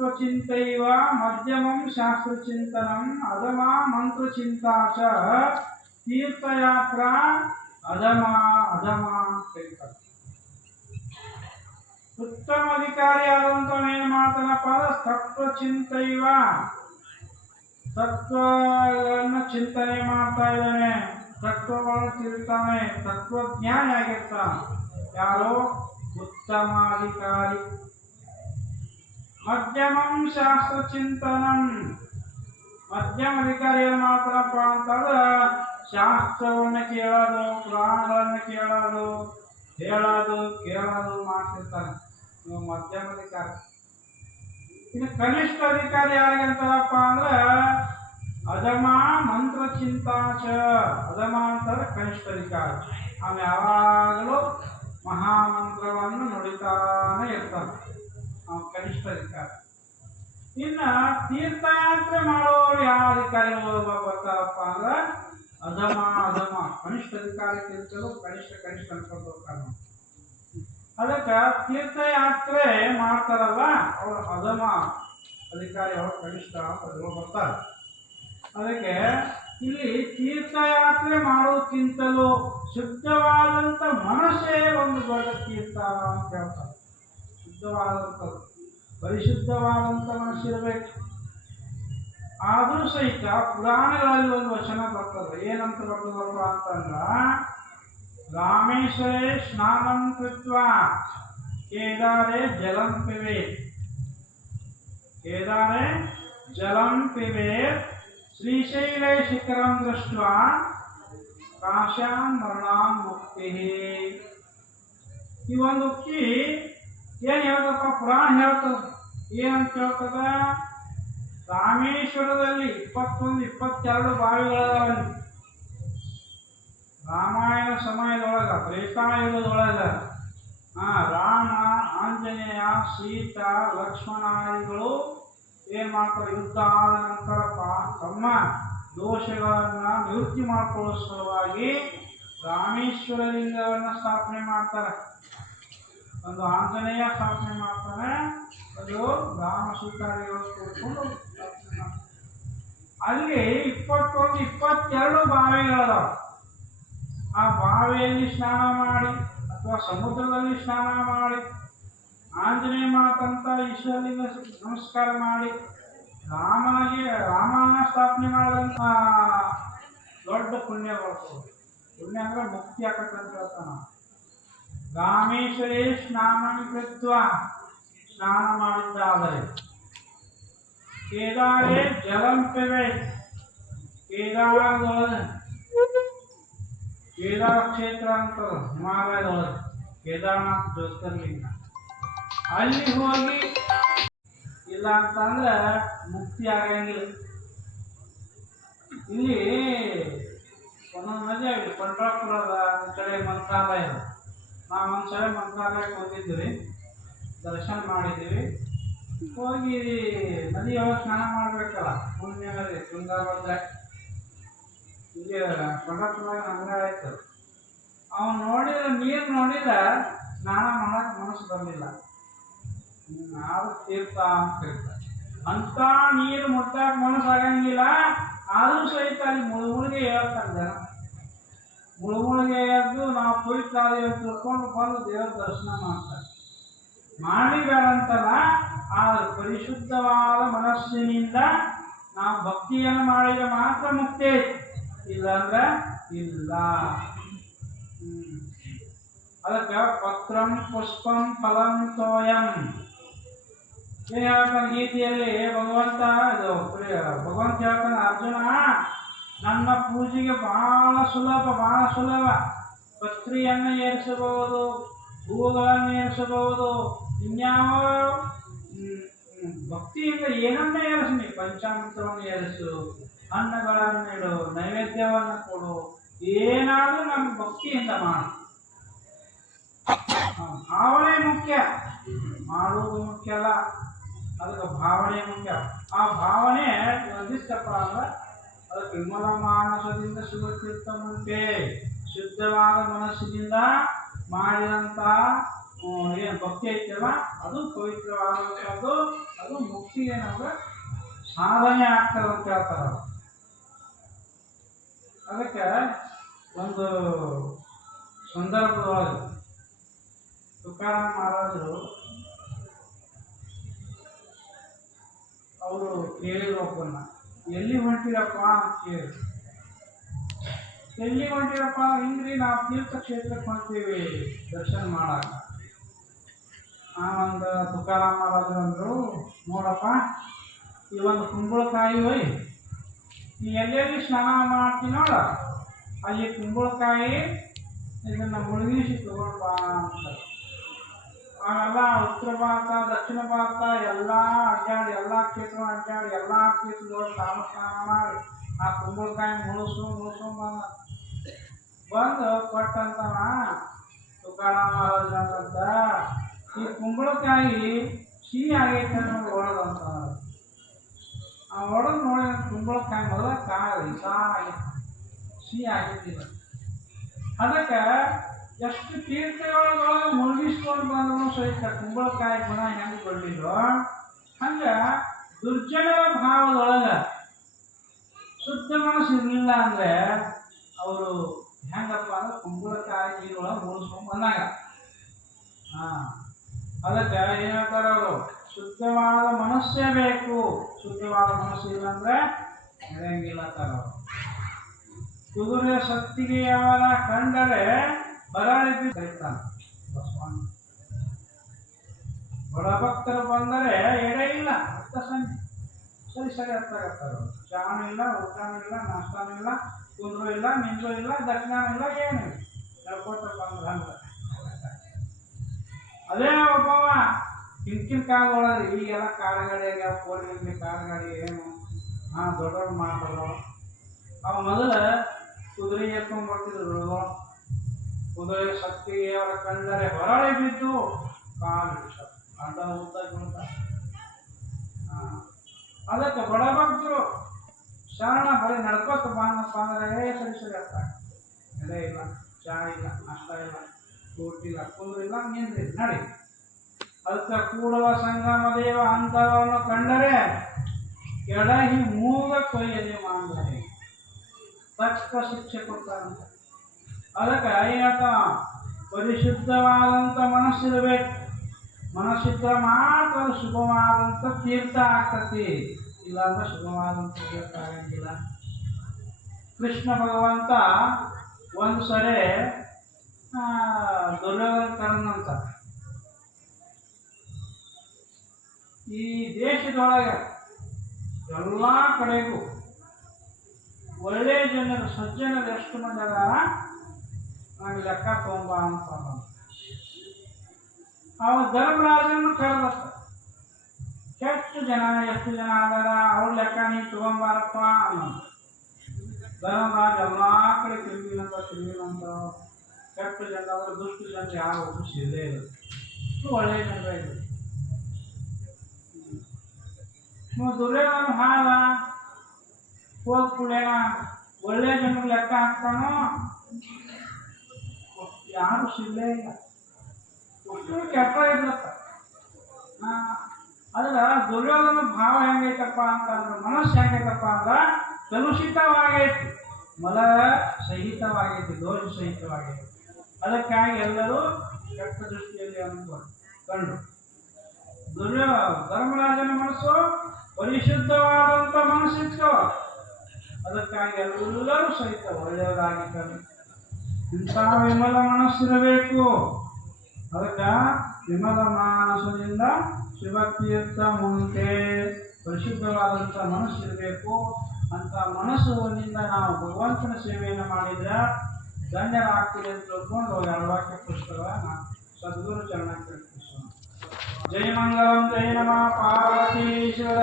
ತತ್ವಚಿಂತೈವ ಮಧ್ಯಮಂ ಶಾಸ್ತ್ರಚಿಂತನಂ ಅಧಮ ಮಂತ್ರಚಿಂತಾ ಚ ತೀರ್ಥಯಾತ್ರಾ ಅಧಮ ಅಧಮ ಹೇಳ್ತಾರೆ ಉತ್ತಮ ಅಧಿಕಾರಿಯಾದಂಥವನು ಏನು ಮಾಡ್ತಾನಪ್ಪ ತತ್ವಚಿಂತೈವ ತತ್ವವನ್ನು ಚಿಂತನೆ ಮಾಡ್ತಾ ಇದ್ದಾನೆ. ತತ್ವಗಳನ್ನು ತಿಳ್ತಾನೆ. ತತ್ವಜ್ಞಾನಿ ಆಗಿರ್ತಾನೆ ಯಾರೋ? ಉತ್ತಮ ಅಧಿಕಾರಿ. ಮಧ್ಯಮಂ ಶಾಸ್ತ್ರ ಚಿಂತನಂ ಮಧ್ಯಮ ಅಧಿಕಾರಿ ಏನು ಮಾಡ್ತಾರಪ್ಪ ಅಂತಂದ್ರೆ ಶಾಸ್ತ್ರವನ್ನು ಕೇಳೋದು ಪುರಾಣಗಳನ್ನು ಕೇಳೋದು ಹೇಳೋದು ಕೇಳೋದು ಮಾಡ್ತಿರ್ತಾರೆ ನೀವು ಮಧ್ಯಮ ಅಧಿಕಾರಿ. ಇನ್ನು ಕನಿಷ್ಠ ಅಧಿಕಾರಿ ಯಾರಿಗಂತಾರಪ್ಪ ಅಂದ್ರೆ, ಅಧಮ ಮಂತ್ರ ಚಿಂತಾಚ ಅಧಮ ಅಂತಂದ್ರೆ ಕನಿಷ್ಠ ಅಧಿಕಾರಿ. ಅವನು ಯಾವಾಗಲೂ ಮಹಾಮಂತ್ರವನ್ನು ನುಡಿತಾನೆ ಇರ್ತಾನೆ. ಕನಿಷ್ಠ ಅಧಿಕಾರಿ. ಇನ್ನ ತೀರ್ಥಯಾತ್ರೆ ಮಾಡೋರು ಯಾವ ಅಧಿಕಾರಿಗಳು ಬರ್ತಾರಪ್ಪ ಅಂದ್ರೆ ಅಧಮ ಅಧಮ. ಕನಿಷ್ಠ ಅಧಿಕಾರಿಗಿಂತಲೂ ಕನಿಷ್ಠ ಕನಿಷ್ಠ ಅನ್ಕೊಂಡು ಹೋಗ್ತಾರೆ ಅದಕ್ಕೆ ತೀರ್ಥಯಾತ್ರೆ ಮಾಡ್ತಾರಲ್ಲ ಅವರು ಅಧಮ ಅಧಿಕಾರಿ, ಅವರು ಕನಿಷ್ಠ ಅದ್ರೊಳಗೆ ಬರ್ತಾರೆ. ಅದಕ್ಕೆ ಇಲ್ಲಿ ತೀರ್ಥಯಾತ್ರೆ ಮಾಡೋಕ್ಕಿಂತಲೂ ಶುದ್ಧವಾದಂಥ ಮನಸ್ಸೇ ಒಂದು ದೊಡ್ಡ ತೀರ್ಥ ಅಂತ ಹೇಳ್ತಾರೆ. ಶುದ್ಧವಾದಂಥದ್ದು ಪರಿಶುದ್ಧವಾದಂಥ ಮನಸ್ಸಿರಬೇಕು ಆದರೂ ಸಹಿತ ಪುರಾಣಗಳಲ್ಲಿ ಒಂದು ವಚನ ಬರ್ತದೆ ಏನಂತ ಬರ್ತದಪ್ಪ ಅಂತಂದ್ರ ರಾಮೇಶ್ವರೇ ಸ್ನಾನಂ ಕೃತ್ವ ಕೇದಾರೆ ಜಲಂ ಪಿಬೇತ್ ಕೇದಾರೆ ಜಲಂ ಪಿಬೇತ್ ಶ್ರೀಶೈಲೇ ಶಿಖರಂ ದೃಷ್ಟ ಕಾಶ್ಯಾಂ ಮರಣಾಂ ಮುಕ್ತಿ ಈ ಒಂದು ಉಕ್ತಿ ಏನು ಹೇಳ್ತಪ್ಪ ಪುರಾಣ ಹೇಳ್ತದ. ಏನಂತ ಹೇಳ್ತದ? ರಾಮೇಶ್ವರದಲ್ಲಿ ಇಪ್ಪತ್ತೊಂದು, ಇಪ್ಪತ್ತೆರಡು ಬಾವಿಗಳದಾವಲ್ಲಿ ರಾಮಾಯಣ ಸಮಯದೊಳಗ, ತ್ರೇತಾಯುಗದೊಳಗ, ಆ ರಾಮ, ಆಂಜನೇಯ, ಸೀತಾ, ಲಕ್ಷ್ಮಣಾದಿಗಳು ಏನ್ ಮಾಡ್ತಾರೆ? ಯುದ್ಧ ಆದ ನಂತರಪ್ಪ ತಮ್ಮ ದೋಷಗಳನ್ನ ನಿವೃತ್ತಿ ಮಾಡಿಕೊಳ್ಳುವ ಸಲುವಾಗಿ ರಾಮೇಶ್ವರ ಲಿಂಗವನ್ನ ಸ್ಥಾಪನೆ ಮಾಡ್ತಾರೆ. ಒಂದು ಆಂಜನೇಯ ಸ್ಥಾಪನೆ ಮಾಡ್ತಾನೆ. ಅದು ರಾಮ ಸೀತಾದಿಗಳು ಕೂತ್ಕೊಂಡು ಅಲ್ಲಿ ಇಪ್ಪತ್ತೊಂದು, ಇಪ್ಪತ್ತೆರಡು ಬಾವಿಗಳದಾವ. ಆ ಬಾವಿಯಲ್ಲಿ ಸ್ನಾನ ಮಾಡಿ ಅಥವಾ ಸಮುದ್ರದಲ್ಲಿ ಸ್ನಾನ ಮಾಡಿ, ಆಂಜನೇಯ ಮಾತಂತ ಈಶ್ವರಲಿಂಗ ನಮಸ್ಕಾರ ಮಾಡಿ, ರಾಮನಿಗೆ, ರಾಮನ ಸ್ಥಾಪನೆ ಮಾಡಿದಂಥ ದೊಡ್ಡ ಪುಣ್ಯ ಬರ್ತದೆ. ಪುಣ್ಯ ಅಂದ್ರೆ ಮುಕ್ತಿ ಆಗತ್ತಂತ ಹೇಳ್ತಾನ ರಾಮೇಶ್ವರೇ ಸ್ನಾನ ಕೃತ್ವ ಸ್ನಾನ ಮಾಡಿದ್ದಾದರೆ. ಕೇದಾರೇ ಜಲಂ ಪೆವೆ. ಕೇದಾರದೊಳಗೆ ಕೇದಾರ ಕ್ಷೇತ್ರ ಅಂತ ಹಿಮಾಲಯದೊಳಗೆ ಕೇದಾರನಾಥ್ ಜ್ಯೋತಿರ್ಲಿಂಗ. ಅಲ್ಲಿ ಹೋಗಿ ಇಲ್ಲ ಅಂತಂದ್ರೆ ಮುಕ್ತಿ ಆಗಂಗಿಲ್ಲ. ಇಲ್ಲಿ ಒಂದೊಂದು ನದಿ ಆಗಿದೆ. ಪಂಡ್ರಾಪುರದ ಕಡೆ ಮಂತ್ರಾಲಯ. ನಾವು ಒಂದ್ಸಲ ಮಂತ್ರಾಲಯಕ್ಕೆ ಹೋಗಿದ್ವಿ ದರ್ಶನ ಮಾಡಿದ್ವಿ. ಹೋಗಿ ನದಿಯೊಳಗೆ ಸ್ನಾನ ಮಾಡಬೇಕಲ್ಲ ನದಿ ತುಂಗಭದ್ರ ಇಲ್ಲಿ ಪಂಡ್ರಾಪುರದಾಗ ಹಂಗ ಆಯ್ತು. ಅವನು ನೋಡಿದ, ನೀರು ನೋಡಿದ, ಸ್ನಾನ ಮಾಡೋಕ್ಕೆ ಮನಸ್ಸು ಬರಲಿಲ್ಲ ನಾವು ತೀರ್ಥ ಅಂತ ಹೇಳ್ತಾರೆ. ಅಂತ ನೀರು ಮುಟ್ಟಾಕ ಮನಸ್ಸು ಆಗಂಗಿಲ್ಲ. ಆದ್ರೂ ಸಹಿತ ಅಲ್ಲಿ ಮುಳುಗುಳಿಗೆ ಹೇಳ್ತಾರೆ ಜನ. ಮುಳುಗುಳಿಗೆ ಎದ್ದು ನಾವು ಅಂತ ತಿಳ್ಕೊಂಡು ಬಂದು ದೇವರ ದರ್ಶನ ಮಾಡ್ತಾರೆ. ಮಾಡಿದಾರಂತಲ್ಲ ಆ ಪರಿಶುದ್ಧವಾದ ಮನಸ್ಸಿನಿಂದ ನಾವು ಭಕ್ತಿಯನ್ನು ಮಾಡಿದ ಮಾತ್ರ ಮುಕ್ತಿ ಐತಿ ಇಲ್ಲಾಂದ್ರೆ ಇಲ್ಲ. ಅದಕ್ಕೆ ಪತ್ರಂ ಪುಷ್ಪಂ ಫಲಂ ತೋಯಂ. ಏನ್ ಹೇಳ್ತಾನೆ ಗೀತೆಯಲ್ಲಿ? ಭಗವಂತ, ಇದು ಭಗವಂತ ಹೇಳ್ತಾನೆ ಅರ್ಜುನ, ನನ್ನ ಪೂಜೆಗೆ ಬಹಳ ಸುಲಭ ಬಹಳ ಸುಲಭ. ಪತ್ರಿಯನ್ನು ಏರಿಸಬಹುದು, ಹೂವುಗಳನ್ನು ಏರಿಸಬಹುದು, ಇನ್ಯಾವ ಭಕ್ತಿಯಿಂದ ಏನನ್ನ ಏರಿಸಿ ಪಂಚಾಮೃತವನ್ನು ಏರಿಸು, ಅನ್ನಗಳನ್ನು ನೀಡು ನೈವೇದ್ಯವನ್ನು ಕೊಡು, ಏನಾದರೂ ನಮ್ಮ ಭಕ್ತಿಯಿಂದ ಮಾಡು. ಭಾವನೆ ಮುಖ್ಯ. ಮಾಡುವುದು ಮುಖ್ಯ ಅಲ್ಲ, ಅದಕ್ಕೆ ಭಾವನೆ ಮುಖ್ಯ. ಆ ಭಾವನೆ ಒಂದಿಷ್ಟಪ್ಪ ಅಂದ್ರೆ ಅದಕ್ಕೆ ವಿಮಲ ಮಾನಸದಿಂದ ಮುಂಟೆ ಶುದ್ಧವಾದ ಮನಸ್ಸಿನಿಂದ ಮಾಡಿದಂಥ ಏನು ಭಕ್ತಿ ಐತಲ್ಲ ಅದು ಪವಿತ್ರವಾದಂಥದ್ದು ಅದು ಮುಕ್ತಿ ಏನಂದ್ರೆ ಸಾಧನೆ ಆಗ್ತದೆ ಅಂತ ಹೇಳ್ತಾರ. ಅದಕ್ಕೆ ಒಂದು ಸಂದರ್ಭದೊಳಗೆ ತುಕಾರಾಮ್ ಮಹಾರಾಜರು ಅವರು ಕೇಳಿದ್ರು ಎಲ್ಲಿ ಹೊಂಟಿರಪ್ಪ ಅಂತ ಕೇಳಿ ಎಲ್ಲಿ ಹೊಂಟಿರಪ್ಪ ಹಿಂಗ್ರಿ ನಾವು ತೀರ್ಥಕ್ಷೇತ್ರಕ್ಕೆ ಹೊಂಟೀವಿ. ದರ್ಶನ ಮಾಡಾಕ. ಆನಂದ ತುಕಾರಾಮ್ ಅಂದರು, ನೋಡಪ್ಪ, ಈ ಒಂದು ಕುಂಬಳಕಾಯಿ ಹೋಯ್ ನೀ ಎಲ್ಲೆಲ್ಲಿ ಸ್ನಾನ ಮಾಡ್ತೀನಿ ನೋಡ? ಅಲ್ಲಿ ಕುಂಬಳಕಾಯಿ ಇದನ್ನು ಮುಳುಗಿಸಿ ತಗೊಂಡ್ಬ ಅಂತ. ಆಗೆಲ್ಲ ಉತ್ತರ ಭಾರತ, ದಕ್ಷಿಣ ಭಾರತ, ಎಲ್ಲ ಅಡ್ಡಾಡಿ ಎಲ್ಲ ಕ್ಷೇತ್ರ ಅಡ್ಡಾಡಿ ಎಲ್ಲ ಕ್ಷೇತ್ರಗಳು ಸ್ನಾನ ಸ್ನಾನ ಮಾಡಿ, ಆ ಕುಂಬಳಕಾಯಿ ಮುಳುಸು ಮುಳುಸು ಬಂದ ಬಂದು ಕೊಟ್ಟಂತವ. ತುಕಾರಾಮ ಈ ಕುಂಬಳಕಾಯಿ ಸಿಹಿ ಆಗೈತೆ ಅನ್ನೋದು ಆ ಒಳಗೆ ನೋಡಿ ಕುಂಬಳಕಾಯಿ ಮೊದಲ ಕಾಯಿ ಸಾಗಿ ಸಿಹಿ ಆಗಿದ್ದಿಲ್ಲ. ಅದಕ್ಕೆ ಎಷ್ಟು ತೀರ್ಥಗಳೊಳಗೆ ಮುಳುಗಿಸ್ಕೊಂಡು ಬಂದ್ರು ಸಹಿತ ಕುಂಬಳಕಾಯಿ ಗುಣ ಹೆಂಗೆ ಕೊಡ್ಲಿಲ್ಲೋ ಹಂಗೆ ದುರ್ಜನರ ಭಾವದೊಳಗೆ ಶುದ್ಧ ಮನಸ್ಸು ಇರಲಿಲ್ಲ ಅಂದರೆ ಅವರು ಹೆಂಗಪ್ಪ ಅಂದ್ರೆ ಕುಂಬಳಕಾಯಿ ನೀರೊಳಗೆ ಮೂಡಿಸ್ಕೊಂಡ್ ಬಂದಾಗ ಹಾ ಅದಕ್ಕೆ ಏನಂತಾರ ಅವರು ಶುದ್ಧವಾದ ಮನಸ್ಸೇ ಬೇಕು ಶುದ್ಧವಾದ ಮನಸ್ಸು ಇಲ್ಲಂದ್ರೆ ನಡೆಯಂಗಿಲ್ಲ ತರ ಅವರು ಕುದುರೆ ಸತ್ತಿಗೆಯವರ ಕಂಡರೆ ಬರಳಿದ್ದು ಕರೀತಾನೆ ಬಸವಣ್ಣ ಬಡಭಕ್ತರು ಬಂದರೆ ಎಡೆ ಇಲ್ಲ ಅರ್ಥ ಸಂಜೆ ಸರಿ ಸರಿ ಅರ್ಥ ಆಗತ್ತಾರ ಚಾನು ಇಲ್ಲ ಊಟನೂ ಇಲ್ಲ ನಾಷ್ಟಾನೂ ಇಲ್ಲ ಕುಂದ್ರು ಇಲ್ಲ ನಿಂದ್ರು ಇಲ್ಲ, ದಕ್ಷಿಣ ಇಲ್ಲ, ಏನು ಇಲ್ಲ. ಅಂದ್ರೆ ಅಂದ್ರೆ ಅದೇ. ಒಬ್ಬವ ಹಿಂದಿನ ಕಾಲದೊಳಗೆ ಈಗೆಲ್ಲ ಕಾರ್ ಗಾಡಿ ಆಗ್ಯಾವ ಫೋರ್ ವೀಲರ್ ಕಾರ್ ಗಾಡಿ ಏನು? ಆ ದೊಡ್ಡವ್ರು ಮಾಡಿದ್ರು ಅವ ಮೊದಲ ಕುದುರೆ ಎತ್ಕೊಂಡು ಬರ್ತಿದ್ರು ಕುದುರೆ ಶಕ್ತಿ ಅವರ ಕಂಡರೆ ಹೊರಳೆ ಬಿದ್ದು ಕಾಲು ಅಂತ ಅಡ್ಡ ಅದಕ್ಕೆ ಬಡ ಬಡಭಕ್ತರು ಶರಣ ಬರೀ ನಡ್ಕೋತ ಬಾನಪ್ಪ ಅಂದ್ರೆ, ಏ ಸರಿ ಸರಿ, ಅರ್ಥ ಎಲೆ ಇಲ್ಲ ಚಾ ಇಲ್ಲ, ನಾಷ್ಟ ಇಲ್ಲ ಪೂರ್ತಿ ಇಲ್ಲ ಕುಂದ್ರು ಇಲ್ಲ ನಿಂದ್ರಿ ನಡಿ. ಅದಕ್ಕೆ ಕೂಡುವ ಸಂಗಮ ದೇವ ಅಂತರವನ್ನು ಕಂಡರೆ ಎಡಹಿ ಮೂಗ ಕೊಯ್ಯದೆ ಮಾಂದರೆ ತಕ್ಕ ಶಿಕ್ಷೆ ಕೊಡ್ತಾರಂತೆ ಅದಕ್ಕೆ ಏನಂತ ಪರಿಶುದ್ಧವಾದಂಥ ಮನಸ್ಸಿರಬೇಕು. ಮನಸ್ಸಿದ್ದ ಮಾತ್ರ ಶುಭವಾದಂಥ ತೀರ್ಥ ಆಗ್ತತಿ ಇಲ್ಲಾಂದ್ರೆ ಅಂದ್ರೆ ತೀರ್ಥ ಆಗಂಗಿಲ್ಲ ಕೃಷ್ಣ ಭಗವಂತ ಒಂದು ಸರಿ ದುರ್ಯೋಧನ ಈ ದೇಶದೊಳಗೆ ಎಲ್ಲ ಕಡೆಗೂ ಒಳ್ಳೆಯ ಜನರು, ಸಜ್ಜನರು ಎಷ್ಟು ಮಂದಿ ಅದಾರ? ನನಗೆ ಲೆಕ್ಕ ತಗೊಂಬ ಅಂತ ಅವನು ಅವ ಧರ್ಮರಾಜನ್ನು ಕರೆದತ್ತ ಎಷ್ಟು ಜನ ಎಷ್ಟು ಜನ ಅದಾರ ಅವ್ರ ಲೆಕ್ಕ ನೀ ತಗೊಂಬಾರಪ್ಪ ಅನ್ನೋ ಧರ್ಮರಾಜ ಎಲ್ಲ ಕಡೆ ತಿರುಗಿನಂತ ತಿರುಗಿನಂತ ಕೆಟ್ಟ ಜನ, ಅವರು ದುಷ್ಟ ಜನ ಯಾರು ಸಿಗಲೇ ಇಲ್ಲ. ಇಷ್ಟು ಒಳ್ಳೆ ಜನರ ಇದು ದುರ್ಯೋಧನ ಹಾಳ ಹೋದ ಕೂಡೇನ ಒಳ್ಳೆ ಜನರು ಲೆಕ್ಕ ಹಾಕ್ತಾನೋ? ಯಾರು ಸಿಗಲೇ ಇಲ್ಲ. ಕೆಟ್ಟ ಇದ್ರತ್ತ ಅದ್ರ ದುರ್ಯೋಧನ ಭಾವ ಹೆಂಗೈತಪ್ಪ ಅಂತಂದ್ರೆ ಮನಸ್ಸು ಹೆಂಗೈತಪ್ಪ ಅಂದ್ರೆ ಕಲುಷಿತವಾಗೈತಿ. ಮಲ ಸಹಿತವಾಗೈತಿ, ದೋಷ ಸಹಿತವಾಗೈತಿ. ಅದಕ್ಕಾಗಿ ಎಲ್ಲರೂ ಕೆಟ್ಟ ದೃಷ್ಟಿಯಲ್ಲಿ ಅನ್ಕೊಂಡು ಕಂಡು. ದುರ್ಯೋ, ಧರ್ಮರಾಜನ ಮನಸ್ಸು ಪರಿಶುದ್ಧವಾದಂಥ ಮನಸ್ಸಿತ್ತು. ಅದಕ್ಕಾಗಿ ಎಲ್ಲರೂ ಸಹಿತ ಒಳ್ಳೆಯವರಾಗಿದ್ದಾರೆ ಕಂಡು. ಇಂಥ ವಿಮಲ ಮನಸ್ಸಿರಬೇಕು. ಅದಕ್ಕೆ ವಿಮಲ ಮಾನಸದಿಂದ ಶಿವತೀರ್ಥ ಮುಂತೆ ಪರಿಶುದ್ಧವಾದಂಥ ಮನಸ್ಸಿರಬೇಕು ಅಂತ ಮನಸ್ಸು ಒಂದಿಂದ ನಾವು ಭಗವಂತನ ಸೇವೆಯನ್ನು ಮಾಡಿದ್ರೆ ಧನ್ಯರಾಗ್ತೀವಿ ಅಂತ ತಿಳ್ಕೊಂಡು ಎರಡು ವಾಕ್ಯ ಪುಸ್ತಕಗಳನ್ನ ಸದ್ಗುರು ಚರಣಕ್ಕೆ ಕಲ್ಪಿಸೋಣ ಜಯ ಮಂಗಲಂ ಜಯ ನಮ. ಪಾರ್ವತೀಶ್ವರ